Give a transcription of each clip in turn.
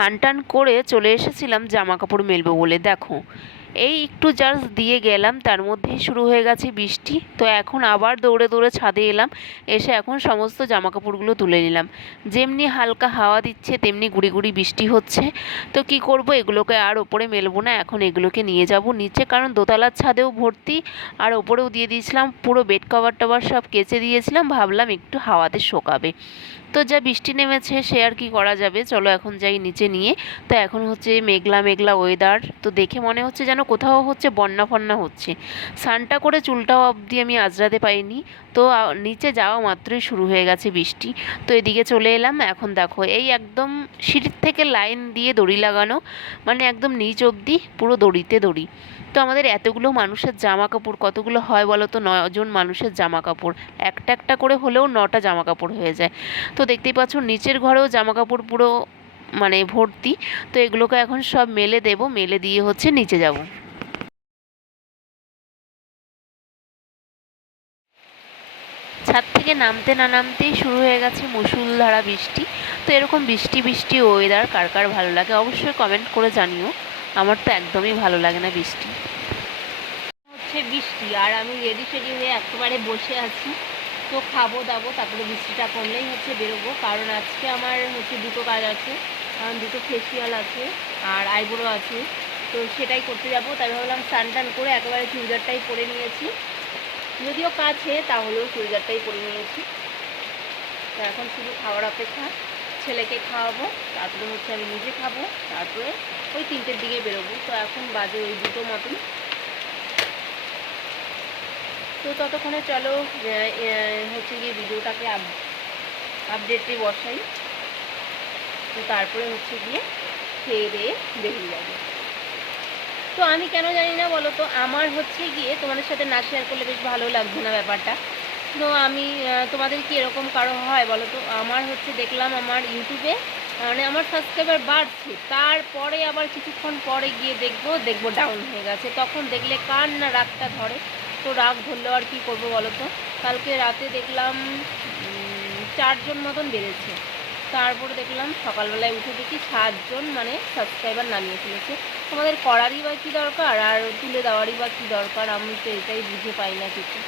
স্নান টান করে চলে এসেছিলাম জামা কাপড় মেলবো বলে দেখো। এই একটু জাস্ট দিয়ে গেলাম, তার মধ্যেই শুরু হয়ে গেছে বৃষ্টি। তো এখন আবার দৌড়ে দৌড়ে ছাদে এলাম, এসে এখন সমস্ত জামা কাপড়গুলো তুলে নিলাম। যেমনি হালকা হাওয়া দিচ্ছে, তেমনি গুড়ি গুড়ি বৃষ্টি হচ্ছে। তো কি করব, এগুলোকে আর ওপরে মেলবো না, এখন এগুলোকে নিয়ে যাব নিচে। কারণ দোতলার ছাদেও ভর্তি, আর ওপরেও দিয়ে দিয়েছিলাম, পুরো বেড কভার টভার সব কেচে দিয়েছিলাম, ভাবলাম একটু হাওয়াতে শোকাবে। তো যা বৃষ্টি নেমেছে, সে আর কি করা যাবে? চলো এখন যাই নিচে নিয়ে। তো এখন হচ্ছে মেঘলা মেঘলা ওয়েদার তো দেখে মনে হচ্ছে যেন কোথাও হচ্ছে বন্যা ফন্যা হচ্ছে। স্নানটা করে চুলটাও অবধি আমি আজরাতে পাইনি তো নিচে যাওয়া মাত্রই শুরু হয়ে গেছে বৃষ্টি। তো এদিকে চলে এলাম, এখন দেখো, এই একদম সিঁড়ির থেকে লাইন দিয়ে দড়ি লাগানো মানে একদম নিচ অবধি পুরো দড়িতে দড়ি। তো আমাদের এতগুলো মানুষের জামা কাপড় কতগুলো হয় বলো তো নজন মানুষের জামা কাপড় একটা একটা করে হলেও নটা জামা কাপড় হয়ে যায়। তো দেখতেই পাচ্ছ, নিচের ঘরেও জামা কাপড় পুরো মানে ভর্তি, তো এগুলোকে এখন সব মেলে দেব, মেলে দিয়ে হচ্ছে নিচে যাব। ছাদ থেকে নামতে না নামতেই শুরু হয়ে গেছে মুসুলধারা বৃষ্টি। তো এরকম বৃষ্টি বৃষ্টি ওয়েদার কার কার ভালো লাগে অবশ্যই কমেন্ট করে জানিও। আমার তো একদমই ভালো লাগে না বৃষ্টি। হচ্ছে বৃষ্টি, আর আমি রেডি সেডি হয়ে একেবারে বসে আছি। তো খাব দাবো, তারপরে বৃষ্টিটা কমলেই হচ্ছে বেরোবো, কারণ আজকে আমার হচ্ছে দুটো কাজ আছে। দুটো ফেসিয়াল আছে আর আইব্রো আছে। তো সেটাই করতে যাব। তাই ভাবলাম স্নান টান করে একেবারে চুড়িদারটাই পরে নিয়েছি। যদিও কাছে, তাহলেও চুড়িদারটাই পরে নিয়েছি। তো এখন শুধু খাওয়ার অপেক্ষা। ছেলেকে খাওয়াবো, তারপরে হচ্ছে আমি নিজে খাব, তারপরে ওই তিনটের দিকে বেরোবো। তো এখন বাজে ওই দুটো মতন। তো ততক্ষণে চলো হচ্ছে গিয়ে ভিডিওটাকে আপডেটে বসাই। তো তারপরে হচ্ছে গিয়ে খেয়ে দিয়ে বেরিয়ে যাবে। তো আমি কেন জানি না বলো তো? আমার হচ্ছে গিয়ে তোমাদের সাথে না শেয়ার করলে বেশ ভালো লাগছে না ব্যাপারটা। তো আমি তোমাদের কি এরকম কারও হয় বলো তো? আমার হচ্ছে দেখলাম আমার ইউটিউবে মানে আমার সাবস্ক্রাইবার বাড়ছে। তারপরে আবার কিছুক্ষণ পরে গিয়ে দেখব দেখব ডাউন হয়ে গেছে। তখন দেখলে কার না রাগটা ধরে? তো রাগ ধরলেও আর কী করব বলো তো? কালকে রাতে দেখলাম চারজন মতন বেড়েছে। তারপরে দেখলাম সকালবেলায় উঠে দেখি সাতজন মানে সাবস্ক্রাইবার নামিয়ে ফেলেছে। তোমাদের করারই বা কী দরকার? আর তুলে দেওয়ারই বা কী দরকার? আমি তো এটাই বুঝে পাই না কিছু।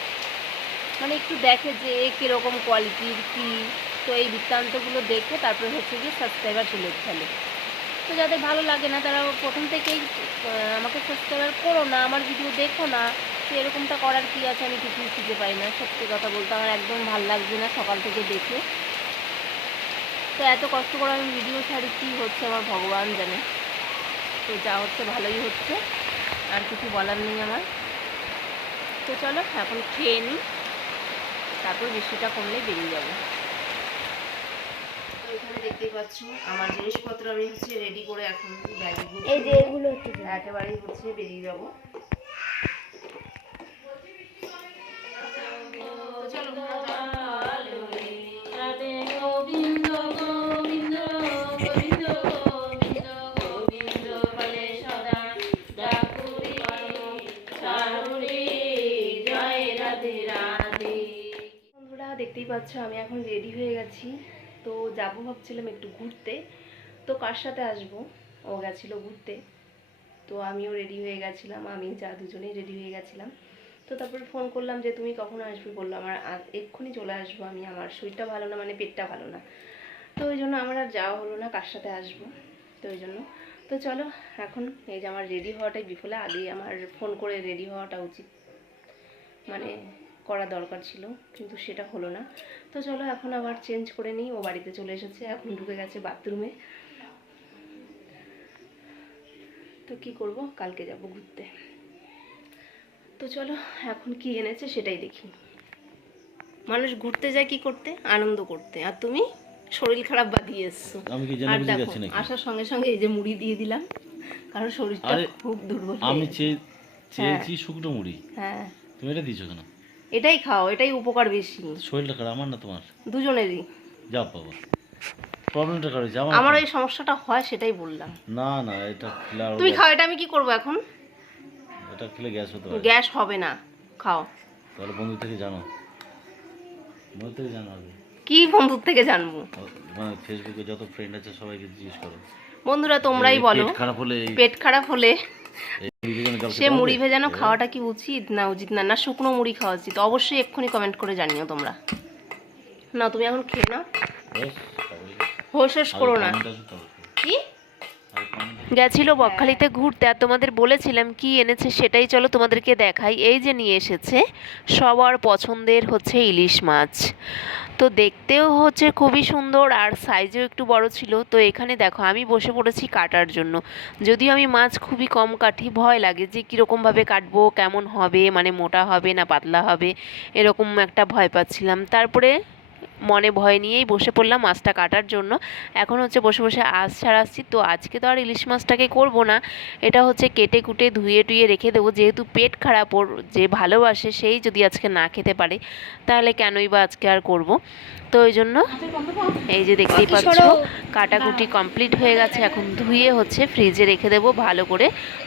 মানে একটু দেখে যে কীরকম কোয়ালিটির কী। তো এই বৃত্তান্তগুলো দেখে তারপরে হচ্ছে গিয়ে সাবস্ক্রাইবার তুলে ফেলে। তো যাদের ভালো লাগে না তারা প্রথম থেকেই আমাকে সাবস্ক্রাইবার করো না, আমার ভিডিও দেখো না, তো এরকমটা করার কী আছে? আমি কিছুই খুঁজে পাই না। সত্যি কথা বলতে আমার একদম ভালো লাগছে না সকাল থেকে দেখে। তো এত কষ্ট করে আমি ভিডিও ছাড়ি কী হচ্ছে আমার ভগবান জানে। তো যা হচ্ছে ভালোই হচ্ছে আর কিছু বলার নেই আমার। তো চলো এখন খেয়ে নিই তারপর বৃষ্টিটা কমলে বেরিয়ে যাব। এখানে দেখতেই পাচ্ছ আমার জিনিসপত্র আমি হচ্ছে রেডি করে এখন ব্যাগে এই যে এগুলো একেবারেই হচ্ছে বেরিয়ে যাব। চলো পাচ্ছ আমি এখন রেডি হয়ে গেছি। তো যাব ভাবছিলাম একটু ঘুরতে। তো কার সাথে আসব? ও গেছিল ঘুরতে। তো আমিও রেডি হয়ে গেছিলাম, আমি যা দুজনেই রেডি হয়ে গেছিলাম। তো তারপরে ফোন করলাম যে, তুমি কখন আসবে? বলল, আমার এক্ষুনি চলে আসব আমি, আমার শরীরটা ভালো না মানে পেটটা ভালো না। তো ওই জন্য আমার আর যাওয়া হলো না, কার সাথে আসব? তো ওই জন্য। তো চলো, এখন এই যে আমার রেডি হওয়াটাই বিফলে, আগেই আমার ফোন করে রেডি হওয়াটা উচিত। মানে করা দরকার ছিল কিন্তু সেটা হলো না। তো চলো এখন আবার চেঞ্জ করে নিই ও বাড়িতে চলে এসেছে এখন ঢুকে গেছে বাথরুমে তো কি করব? কালকে যাব ঘুরতে। তো চলো এখন কি এনেছে সেটাই দেখি। মানুষ ঘুরতে যায় কি করতে? আনন্দ করতে। আর তুমি? শরীর খারাপ বাদিয়ে এসছো। আমি কি জেনে আর দেখো নাকি? আসার সঙ্গে সঙ্গে এই যে মুড়ি দিয়ে দিলাম কারণ শরীরটা খুব দুর্বল হয়ে আমি চেয়ে চেয়েছি শুকনো মুড়ি। হ্যাঁ। তুমি এটা দিয়েছ কেন? এটাই খাও এটাই উপকার বেশি। শরীরটা খারাপ আমার না তোমার? দুজনেরই। যাও বাবা। প্রবলেমটা কারও যাও আমার এই সমস্যাটা হয় সেটাই বললাম। না না এটা খেলে তুমি খাও এটা আমি কি করব এখন? এটা খেলে গ্যাস হতে পারে। গ্যাস হবে না খাও। তাহলে বন্ধু থেকে জানো। বন্ধু থেকে জানো কি বন্ধুর থেকে জানব? মানে ফেসবুকে যত ফ্রেন্ড আছে সবাইকে জিজ্ঞেস করো। বন্ধুরা তোমরাই বলো। পেট খারাপ হলে সে মুড়ি ভেজানো খাওয়াটা কি উচিত? না উচিত না না শুকনো মুড়ি খাওয়া উচিত। অবশ্যই এক্ষুনি কমেন্ট করে জানিও তোমরা। না তুমি এখন খেয়ে নাও। হোস হোস করো না comment আছে তো। কি আর comment গেছিল বকখালিতে ঘুরতে আর তোমাদের বলেছিলাম কি এনেছে সেটাই চলো তোমাদেরকে দেখাই। এই যে নিয়ে এসেছে, সবার পছন্দের হচ্ছে ইলিশ মাছ। তো দেখতেও হচ্ছে খুবই সুন্দর আর সাইজেও একটু বড় ছিল। তো এখানে দেখো, আমি বসে পড়েছি কাটার জন্য। যদিও আমি মাছ খুবই কম কাটি, ভয় লাগে যে কীরকমভাবে কাটবো, কেমন হবে মানে মোটা হবে না পাতলা হবে, এরকম একটা ভয় পাচ্ছিলাম। তারপরে মনে ভয় নিয়েই বসে পড়লাম মাছটা কাটার জন্য। এখন হচ্ছে বসে বসে আঁশ ছাড়াচ্ছি। তো আজকে তো আর ইলিশ মাছটাকে করব না। এটা হচ্ছে কেটে কুটে ধুয়ে টুয়ে রেখে দেবো। যেহেতু পেট খারাপ ওর যে ভালোবাসে সেই যদি আজকে না খেতে পারে তাহলে কেনই বা আজকে আর করব? তো ওই জন্য এই যে দেখতেই পাচ্ছ কাটাকুটি কমপ্লিট হয়ে গেছে। এখন ধুয়ে হচ্ছে ফ্রিজে রেখে দেবো ভালো করে।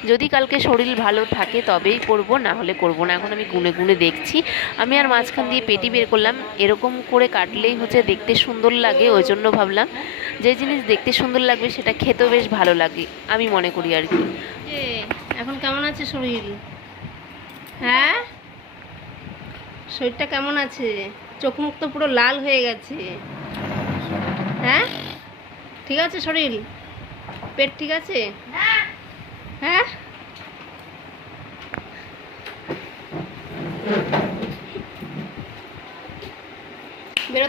যদি কালকে শরীর ভালো থাকে তবেই করব না হলে করব না। এখন আমি গুনে গুনে দেখছি। আমি আর মাঝখান দিয়ে পেটি বের করলাম। এরকম করে কাটলেই হচ্ছে দেখতে সুন্দর লাগে ওই জন্য ভাবলাম যে জিনিস দেখতে সুন্দর লাগবে সেটা খেতেও বেশ ভালো লাগে আমি মনে করি আর কি। এখন কেমন আছে শরীর? হ্যাঁ? শরীরটা কেমন আছে? চোখ মুখ তো পুরো লাল হয়ে গেছে। হ্যাঁ? ঠিক আছে শরীর? পেট ঠিক আছে? হ্যাঁ?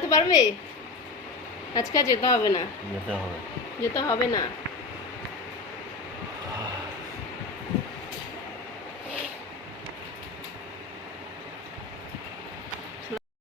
পারবে? আজকে যেতে হবে না। যেতে হবে। যেতে হবে না।